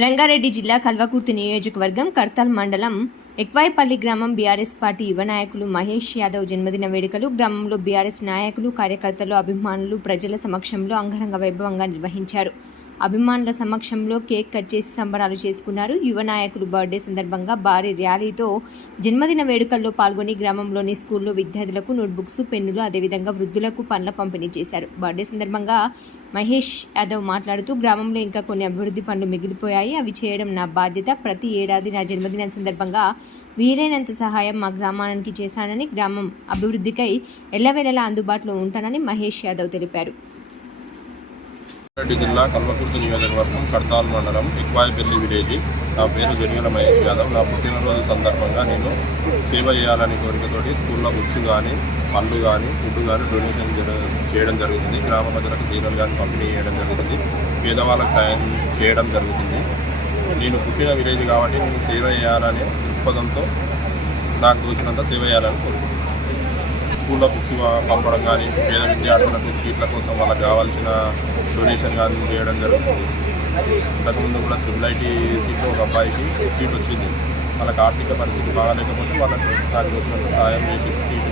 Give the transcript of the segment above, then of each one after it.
రంగారెడ్డి జిల్లా కల్వకుర్తి నియోజకవర్గం కర్తాల్ మండలం ఎక్వాయిపల్లి గ్రామం బీఆర్ఎస్ పార్టీ యువ నాయకులు మహేష్ యాదవ్ జన్మదిన వేడుకలు గ్రామంలో బీఆర్ఎస్ నాయకులు కార్యకర్తలు అభిమానులు ప్రజల సమక్షంలో అంగరంగ వైభవంగా నిర్వహించారు. అభిమానుల సమక్షంలో కేక్ కట్ చేసి సంబరాలు చేసుకున్నారు. యువ నాయకులు బర్త్డే సందర్భంగా భారీ ర్యాలీతో జన్మదిన వేడుకల్లో పాల్గొని గ్రామంలోని స్కూల్లో విద్యార్థులకు నోట్బుక్స్ పెన్నులు అదేవిధంగా వృద్ధులకు పండ్ల పంపిణీ చేశారు. బర్త్డే సందర్భంగా మహేష్ యాదవ్ మాట్లాడుతూ గ్రామంలో ఇంకా కొన్ని అభివృద్ధి పనులు మిగిలిపోయాయి. అవి చేయడం నా బాధ్యత. ప్రతి ఏడాది నా జన్మదినం సందర్భంగా వీలైనంత సహాయం మా గ్రామానికి చేశానని గ్రామం అభివృద్ధికై ఎల్లవేళలా అందుబాటులో ఉంటానని మహేష్ యాదవ్ తెలిపారు. జిల్లా కల్వకుర్తి నియోజకవర్గం కడతాల్ మండలం ఎక్వాయిపల్లి విలేజ్. నా పేరు జరిగిన మహేష్ యాదవ్. నా పుట్టినరోజు సందర్భంగా నేను సేవ చేయాలని కోరికతోటి స్కూల్లో బుక్స్ కానీ పళ్ళు కానీ ఫుడ్ కానీ డొనేషన్ చేయడం జరుగుతుంది. గ్రామ ప్రజలకు చీరలు కానీ పంపిణీ చేయడం జరుగుతుంది. పేదవాళ్ళకి సాయం చేయడం జరుగుతుంది. నేను పుట్టిన విలేజ్ కాబట్టి నేను సేవ చేయాలనే దృక్పథంతో నాకు తోచినంత సేవ చేయాలని కోరుకుంటున్నాను. స్కూల్లో బుక్స్ పంపడం కానీ పేద విద్యార్థులకు సీట్ల కోసం వాళ్ళకి కావాల్సిన డొనేషన్ కానీ చేయడం జరుగుతుంది. ఇంతకుముందు కూడా ట్రిపుల్ ఐటీ సీట్లో ఒక అబ్బాయికి సీట్ వచ్చింది. వాళ్ళకి ఆర్థిక పరిస్థితి బాగాలేకపోతే వాళ్ళకు నాకు వచ్చినంత సాయం చేసి సీటు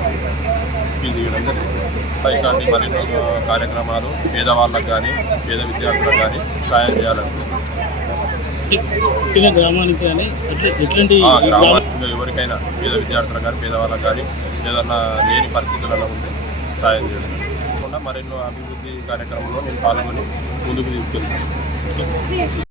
ఫీజు ఇవ్వడం జరిగింది. ఇట్లాంటి మరెన్నో కార్యక్రమాలు పేదవాళ్ళకి కానీ పేద విద్యార్థులకు కానీ సాయం చేయాలనుకుంటున్నాను పుట్టిన గ్రామానికి కానీ ఎట్లా ఎట్లాంటి ఆ గ్రామాల్లో ఎవరికైనా పేద విద్యార్థులకు కానీ పేదవాళ్ళకి కానీ ఏదన్నా లేని పరిస్థితులలో ఉంటే సాయం చేయడం. మరెన్నో అభివృద్ధి కార్యక్రమంలో నేను పాల్గొని ముందుకు తీసుకెళ్తాను.